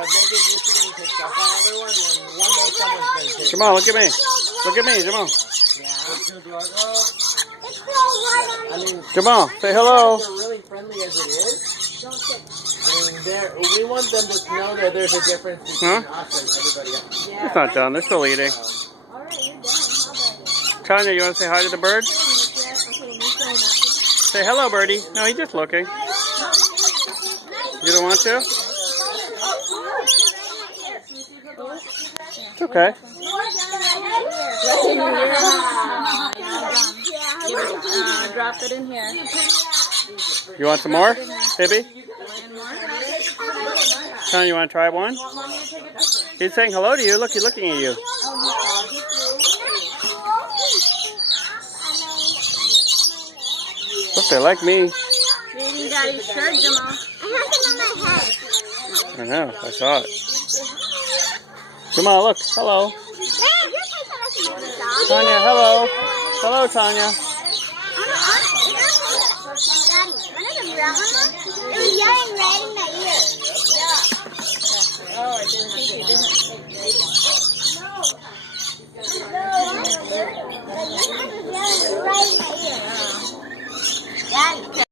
maybe you didn't take stuff out everyone, and one day someone's going to take Come on, look at me. Look at me, Jamal. I mean, Jamal, say hello. they're really friendly as it is. I mean, we want them to know that there's a difference between us and everybody else. Yeah, It's not done. They're still eating. Alright, you're done. Tanya, you want to say hi to the bird? Say hello, birdie. No, he's just looking. You don't want to? It's okay. Drop it in here. You want some more, Hibby? Tanya, you want to try one? He's saying hello to you. Look, he's looking at you. Look, they like me. You're eating Daddy's shirt, Jamal. I know, I saw it. Jamal, look, hello. Tanya, hello. Hello, Tanya. Oh, I didn't.